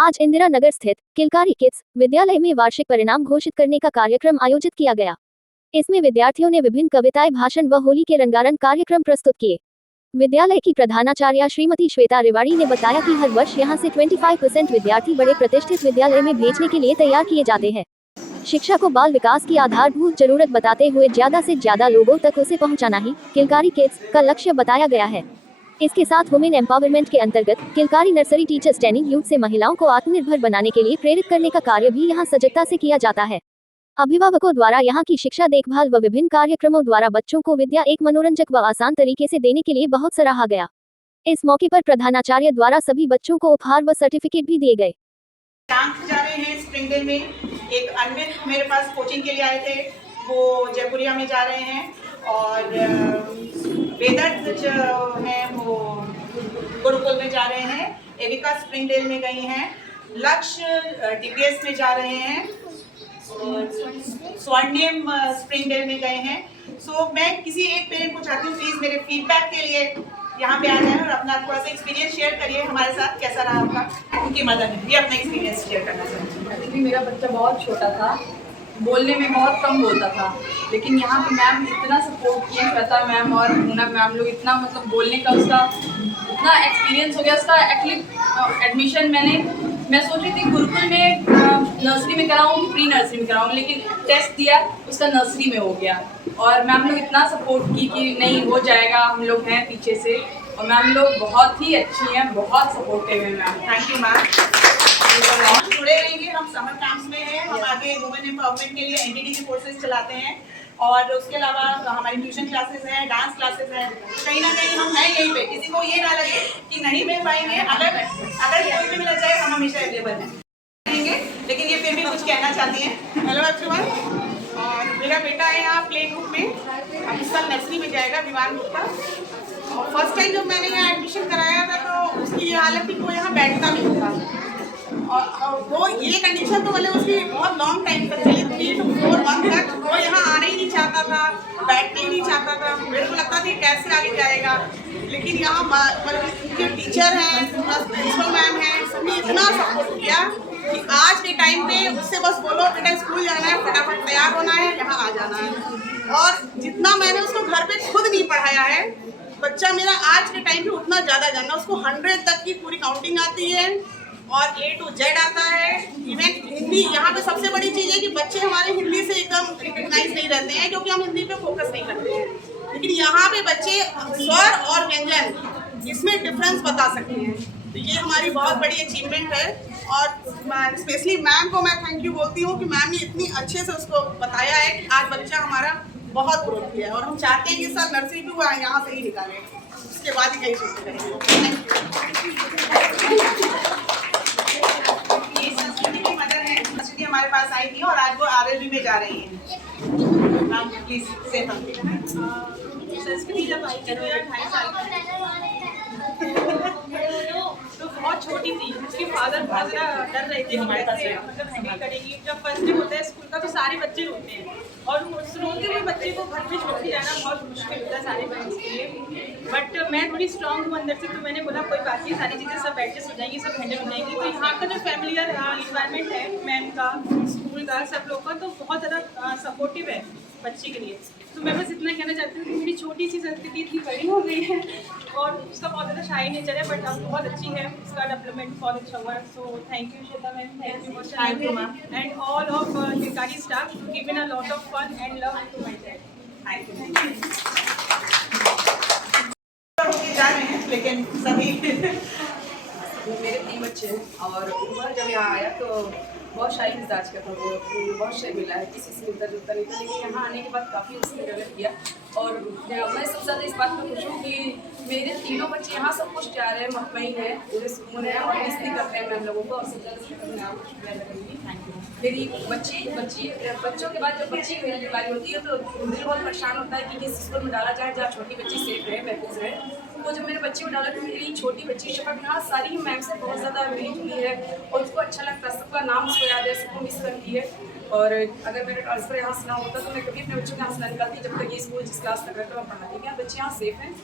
आज इंदिरा नगर स्थित किलकारी किड्स विद्यालय में वार्षिक परिणाम घोषित करने का कार्यक्रम आयोजित किया गया। इसमें विद्यार्थियों ने विभिन्न कविताएं, भाषण व होली के रंगारंग कार्यक्रम प्रस्तुत किए। विद्यालय की प्रधानाचार्य श्रीमती श्वेता रेवाड़ी ने बताया कि हर वर्ष यहां से 25% विद्यार्थी बड़े प्रतिष्ठित विद्यालय में भेजने के लिए तैयार किए जाते हैं। शिक्षा को बाल विकास की आधारभूत जरूरत बताते हुए ज्यादा से ज्यादा लोगों तक उसे पहुंचाना ही किलकारी किड्स का लक्ष्य बताया गया है। इसके साथ वुमेन एम्पावरमेंट के अंतर्गत किलकारी नर्सरी टीचर्स ट्रेनिंग यूथ से महिलाओं को आत्मनिर्भर बनाने के लिए प्रेरित करने का कार्य भी यहां सजगता से किया जाता है। अभिभावकों द्वारा यहां की शिक्षा, देखभाल व विभिन्न कार्यक्रमों द्वारा बच्चों को विद्या एक मनोरंजक व आसान तरीके से देने के लिए बहुत सराहा गया। इस मौके पर प्रधानाचार्य द्वारा सभी बच्चों को उपहार व सर्टिफिकेट भी दिए गए। जा रहे हैं स्प्रिंगडेल में। एक अन्वित मेरे पास कोचिंग के लिए आए थे, वो जयपुरिया में जा रहे हैं, और वेदर्थ जो हैं वो गुरुकुल में जा रहे हैं। एविका स्प्रिंगडेल में गई हैं। लक्ष्य डीपीएस में जा रहे हैं, स्वर्णिम स्प्रिंगडेल में गए हैं। सो मैं किसी एक पेरेंट को चाहती हूँ प्लीज़ मेरे फीडबैक के लिए यहाँ पे आ जाए और अपना थोड़ा सा एक्सपीरियंस शेयर करिए हमारे साथ, कैसा रहा आपका। उनकी मदद है, ये अपना एक्सपीरियंस शेयर करना चाहती हूँ। मेरा बच्चा बहुत छोटा था, बोलने में बहुत कम बोलता था, लेकिन यहाँ पे मैम इतना सपोर्ट किए, श्वेता मैम और मुना मैम लोग इतना मतलब बोलने का उसका इतना एक्सपीरियंस हो गया। उसका एक्चुअली एडमिशन मैं सोच रही थी गुरुकुल में नर्सरी में कराऊँ, प्री नर्सरी में कराऊँ, लेकिन टेस्ट दिया उसका नर्सरी में हो गया। और मैम लोग इतना सपोर्ट की कि नहीं हो जाएगा, हम लोग हैं पीछे से, और मैम लोग बहुत ही अच्छी हैं, बहुत सपोर्टिव हैं मैम। Thank you ma'am. जुड़े रहेंगे, हम समर कैंप्स में हैं, हम आगे वुमेन एम्पावरमेंट के लिए एनडीडी के कोर्सेज चलाते हैं, और उसके अलावा हमारी ट्यूशन क्लासेस हैं, डांस क्लासेस हैं। कहीं ना कहीं हम हैं यहीं पे, किसी को ये ना लगे कि नहीं मिल पाएंगे। अगर कोई भी मिल जाए हम हमेशा अवेलेबल हैं। लेकिन ये फिर भी कुछ कहना चाहती हैं। हेलो एवरीवन, और मेरा बेटा है यहाँ प्ले ग्रुप में, अब इस साल नर्सरी में जाएगा, विमान गुप्ता। और फर्स्ट टाइम जब मैंने यहाँ एडमिशन कराया था तो उसकी ये हालत थी कि वो यहाँ बैठता नहीं था, और वो ये कंडीशन तो मतलब उसकी बहुत लॉन्ग टाइम तक चली, 3 to 4 मंथ तक वो यहाँ आना ही नहीं चाहता था, बैठना ही नहीं चाहता था। मेरे को लगता था कैसे आगे जाएगा, लेकिन यहाँ उनके टीचर हैं, प्रिंसिपल मैम हैं, सबने इतना सपोर्ट किया कि आज के टाइम पे उससे बस बोलो बेटा स्कूल जाना है, फटाफट तैयार होना है, यहाँ आ जाना है। और जितना मैंने उसको घर पे खुद नहीं पढ़ाया है, बच्चा मेरा आज के टाइम पे उतना ज़्यादा जानना। उसको 100 तक की पूरी काउंटिंग आती है और A to Z आता है। इवन हिंदी, यहाँ पे सबसे बड़ी चीज़ है कि बच्चे हमारे हिंदी से एकदम रिकग्नाइज नहीं रहते हैं, क्योंकि हम हिंदी पे फोकस नहीं करते हैं, लेकिन यहाँ पे बच्चे स्वर और व्यंजन इसमें डिफरेंस बता सकते हैं। तो ये हमारी बहुत बड़ी अचीवमेंट है, और स्पेशली मैम को मैं थैंक यू बोलती हूँ कि मैम ने इतनी अच्छे से उसको बताया है कि आज बच्चा हमारा बहुत ग्रोथ किया है, और हम चाहते हैं कि सर नर्सरी भी वो यहाँ से ही निकालें, उसके बाद ही कहीं सोचते करेंगे। ये संस्कृति की मदर है, संस्कृति हमारे पास आई थी और आज वो RLB में जा रही है। मैम प्लीज से संस्कृति जब आई थी 2.5 साल तो बहुत छोटी थी, उसके फादर बहुत ज़्यादा डर रहे थे हमारे पास, मतलब हैंडल करेंगी। जब फर्स्ट डे होता है स्कूल का तो सारे बच्चे रोते हैं, और उस रोते हुए बच्चे को घर में छोड़ के जाना बहुत मुश्किल होता है सारे पेरेंट्स के लिए। बट मैं थोड़ी स्ट्रॉन्ग हूँ अंदर से, तो मैंने बोला कोई बात नहीं, सारी चीज़ें सब एडजस्ट हो जाएंगी, सब हैंडल हो जाएंगी। तो यहाँ का जो फैमिलियर इन्वायरमेंट है मैम का, स्कूल का, सब लोग का, तो बहुत ज़्यादा सपोर्टिव है बच्चे के लिए। तो मैं बस इतना कहना चाहती हूँ कि मेरी छोटी सी संस्कृति इतनी बड़ी हो गई है, और उसका बहुत ज़्यादा शाई नेचर है, बट अब बहुत अच्छी है, उसका डेवलपमेंट बहुत अच्छा हुआ है। So thank you Shweta ma'am, thank you ma'am, and all of Kilkari staff given a lot of fun and love to my child. Thank you. जा रहे हैं लेकिन सभी मेरे 3 बच्चे हैं, और उमर जब यहाँ आया तो बहुत शाही मिजाज का था, वो बहुत शाही मिला है, किसी से मिलता जुलता नहीं था, लेकिन यहाँ आने के बाद काफ़ी उसने डेवलप किया। और मैं सबसे ज़्यादा इस बात पर खुश हूँ कि मेरे तीनों बच्चे यहाँ सब कुछ जा रहे हैं, मुतमईन है, पूरे सुकून है, और मिस नहीं करते हैं मैम लोगों को, और सबसे ज़्यादा आपको शुक्रिया अदा करूँगी। Thank you. मेरी बच्चों के बाद जब बच्ची की बारी होती है तो दिल बहुत परेशान होता है कि किस स्कूल में डाला जाए जहाँ छोटी बच्ची सेफ रहे, महफूज रहे। तो जब मेरे बच्चे को डाला तो मेरी छोटी बच्ची शफक यहाँ सारी मैम से बहुत ज़्यादा मिली जुली है, और उसको अच्छा लगता है, सबका नाम उसको याद है, सबको मिस करती है। और अगर मेरा ट्रांसफ़र यहाँ से ना होता तो मैं कभी अपने बच्चों को यहाँ से ना निकालती, जब तक ये स्कूल जिस क्लास तक रहता मैं पढ़ाती। क्या बच्चे यहाँ सेफ हैं,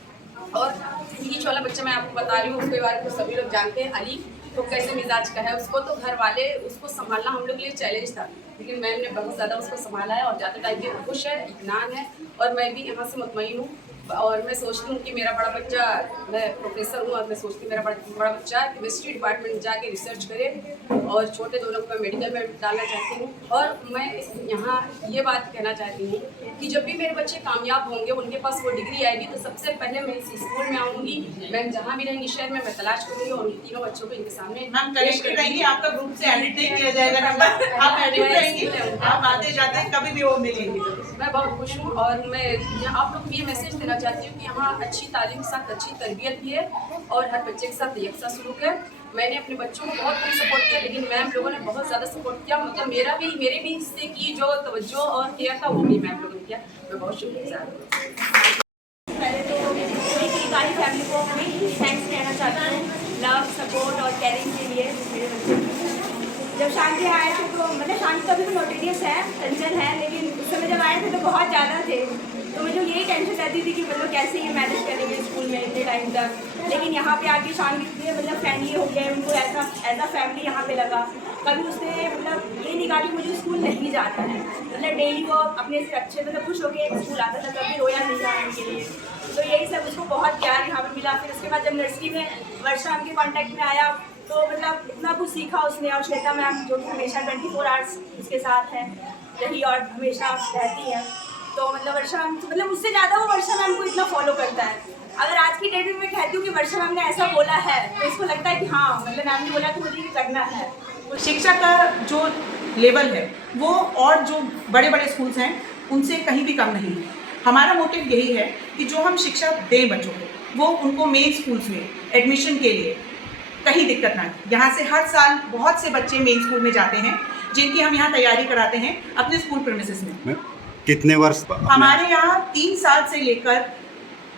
और बीच वाला बच्चा मैं आपको बता रही हूँ, उसके बारे में सभी लोग जानते हैं, अली। तो कैसे मिजाज का है, उसको तो घर वाले उसको संभालना हम लोग के लिए चैलेंज था, लेकिन मैम ने बहुत ज़्यादा उसको संभाला है और ज़्यादा टाइम पे खुश है, इत्मीनान है। और मैं भी यहाँ से मुतमईन हूँ और मैं सोचती हूँ कि मेरा बड़ा बच्चा, मैं प्रोफेसर हूँ और मैं सोचती हूँ मेरा बड़ा बच्चा केमिस्ट्री डिपार्टमेंट में जाके रिसर्च करे और छोटे दोनों को मैं मेडिकल में डालना चाहती हूँ। और मैं यहाँ ये बात कहना चाहती हूँ कि जब भी मेरे बच्चे कामयाब होंगे, उनके पास वो डिग्री आएगी, तो सबसे पहले मैं इस स्कूल में आऊँगी। मैं जहाँ भी रहेंगी शहर में, मैं तलाश करूँगी और उन तीनों बच्चों को इनके सामने हम कनेक्टेड रहेंगे। आपका ग्रुप से एडिट नहीं किया जाएगा नंबर, आप एडिट रहेंगे, आप आते जाते हैं, कभी भी वो मिलेंगे। मैं बहुत खुश हूँ और मैं आप लोग को ये मैसेज देना चाहती हूँ कि यहाँ अच्छी तालीम के साथ अच्छी तरबियत भी है और हर बच्चे के साथ यकसा सलूक है। मैंने अपने बच्चों को बहुत कम सपोर्ट किया, लेकिन मैम लोगों ने बहुत ज़्यादा सपोर्ट किया। मतलब मेरे भी हिस्से की जो तवज्जो और केयर था वो भी मैम लोगों ने किया। मैं बहुत शुक्रगुजार हूँ। पहले तो पूरी किलकारी फैमिली को थैंक्स कहना चाहती हूँ, लव, सपोर्ट और केयरिंग के लिए मेरे बच्चे। जब शांति आए थे तो मतलब शांति तो अभी भी नोटेरियस है, चंचल है, लेकिन उस समय जब आए थे तो बहुत ज़्यादा थे, तो मुझे यही टेंशन रहती थी कि मतलब कैसे ये मैनेज करेंगे स्कूल में इतने टाइम तक। लेकिन यहाँ पे आके शांति इतने मतलब फ्रेंडली हो गए, उनको ऐसा एज अ फैमिली यहाँ पे लगा। कभी उसने मतलब ये नहीं कहा कि मुझे स्कूल नहीं जाता है, मतलब डेली वो अपने से अच्छे मतलब खुश होकर स्कूल आता था, कभी रोया नहीं जाने के लिए। तो यही सब उसको बहुत प्यार यहाँ पे मिला। फिर उसके बाद जब नर्सरी में वर्षा के कॉन्टैक्ट में आया तो मतलब इतना कुछ सीखा उसने। और श्वेता मैम जो कि हमेशा 24 आवर्स उसके साथ है रही और हमेशा रहती है, तो मतलब वर्षा मैम मतलब उससे ज़्यादा वो वर्षा मैम को इतना फॉलो करता है। अगर आज की डेट में मैं कहती हूँ कि वर्षा मैम ने ऐसा बोला है तो इसको लगता है कि हाँ मतलब मैम ने बोला तो मुझे ये करना है। शिक्षा का जो लेवल है वो और जो बड़े बड़े स्कूल्स हैं उनसे कहीं भी कम नहीं है। हमारा मोटिव यही है कि जो हम शिक्षा दें बच्चों को, वो उनको मेन स्कूल्स में एडमिशन के लिए कहीं दिक्कत ना हो। यहाँ से हर साल बहुत से बच्चे मेन स्कूल में जाते हैं जिनकी हम यहाँ तैयारी कराते हैं अपने स्कूल प्रीमिसेस में। कितने वर्ष? हमारे यहाँ 3 साल से लेकर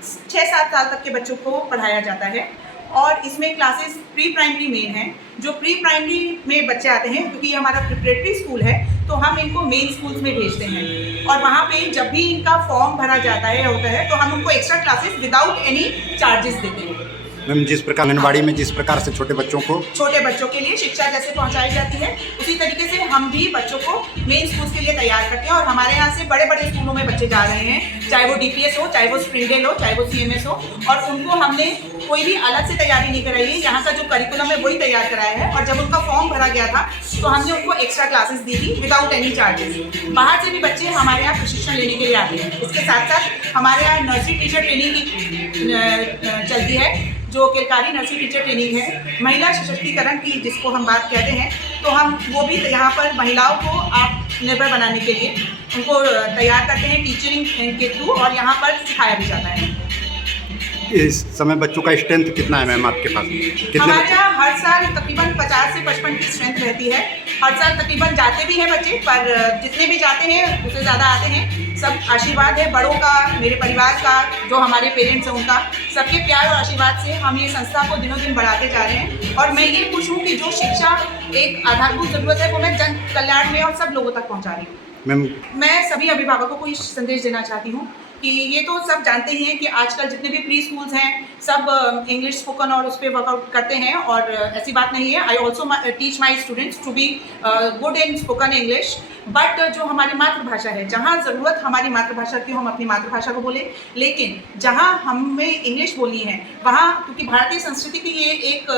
6-7 साल तक के बच्चों को पढ़ाया जाता है और इसमें क्लासेस प्री प्राइमरी मेन हैं। जो प्री प्राइमरी में बच्चे आते हैं, क्योंकि हमारा प्रिपरेटरी स्कूल है, तो हम इनको मेन स्कूल्स में भेजते हैं और वहाँ पे जब भी इनका फॉर्म भरा जाता है होता है तो हम उनको extra classes without any charges देते हैं। मैम, जिस प्रकार आंगनबाड़ी में जिस प्रकार से छोटे बच्चों के लिए शिक्षा जैसे पहुंचाई जाती है, उसी तरीके से हम भी बच्चों को मेन स्कूल्स के लिए तैयार करते हैं। और हमारे यहाँ से बड़े बड़े स्कूलों में बच्चे जा रहे हैं, चाहे वो DPS हो, चाहे वो स्प्रिंगडेल हो, चाहे वो CMS हो, और उनको हमने कोई भी अलग से तैयारी नहीं कराई है। यहाँ का जो करिकुलम है वही तैयार कराया है। और जब उनका फॉर्म भरा गया था तो हमने उनको एक्स्ट्रा क्लासेस दी थी विदाउट एनी चार्जेस। बाहर से भी बच्चे हमारे यहाँ प्रशिक्षण लेने के लिए आते हैं। इसके साथ साथ हमारे यहाँ नर्सरी टीचर ट्रेनिंग की चलती है, जो किलकारी नर्सरी टीचर ट्रेनिंग है, महिला सशक्तिकरण की जिसको हम बात कहते हैं। तो हम वो भी यहाँ पर महिलाओं को आत्मनिर्भर बनाने के लिए उनको तैयार करते हैं टीचिंग के थ्रू, और यहाँ पर सिखाया भी जाता है। इस समय बच्चों का स्ट्रेंथ कितना है मैम आपके पास? हमारे यहाँ हर साल तकरीबन 50 से 55 की स्ट्रेंथ रहती है। हर साल तकरीबन जाते भी हैं बच्चे, पर जितने भी जाते हैं उससे ज़्यादा आते हैं। सब आशीर्वाद है बड़ों का, मेरे परिवार का, जो हमारे पेरेंट्स हैं उनका, सबके प्यार और आशीर्वाद से हम ये संस्था को दिनों दिन बढ़ाते जा रहे हैं। और मैं ये खुश हूँ कि जो शिक्षा एक आधारभूत जरूरत है वो मैं जन कल्याण में और सब लोगों तक पहुँचा रही हूँ। मैं सभी अभिभावकों को ये संदेश देना चाहती हूँ कि ये तो सब जानते ही हैं कि आजकल जितने भी प्री स्कूल्स हैं सब इंग्लिश स्पोकन और उस पर वर्कआउट करते हैं, और ऐसी बात नहीं है। I also teach my students to be good in spoken English. But जो हमारी मातृभाषा है, जहाँ ज़रूरत हमारी मातृभाषा की, हम अपनी मातृभाषा को बोलें, लेकिन जहाँ हमें इंग्लिश बोलनी है वहाँ, क्योंकि भारतीय संस्कृति की ये एक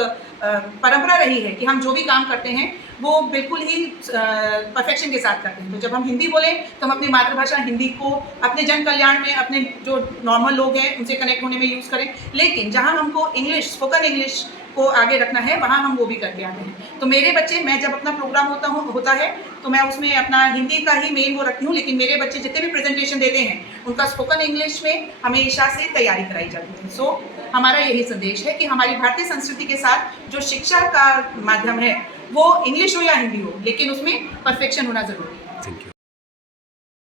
परंपरा रही है कि हम जो भी काम करते हैं वो बिल्कुल ही परफेक्शन के साथ करते हैं। तो जब हम हिंदी बोलें तो हम अपनी मातृभाषा हिंदी को अपने जन कल्याण में, अपने जो नॉर्मल लोग हैं उनसे कनेक्ट होने में यूज़ करें। लेकिन जहाँ हमको इंग्लिश, स्पोकन इंग्लिश को आगे रखना है, वहाँ हम वो भी करके आते हैं। तो मेरे बच्चे, मैं जब अपना प्रोग्राम होता है तो मैं उसमें अपना हिंदी का ही मेन वो रखती हूँ, लेकिन मेरे बच्चे जितने भी प्रेजेंटेशन देते हैं उनका स्पोकन इंग्लिश में हमेशा से तैयारी कराई जाती है। सो हमारा यही संदेश है कि हमारी भारतीय संस्कृति के साथ जो शिक्षा का माध्यम है वो इंग्लिश हो या हिंदी हो, लेकिन उसमें परफेक्शन होना ज़रूरी है। Thank you.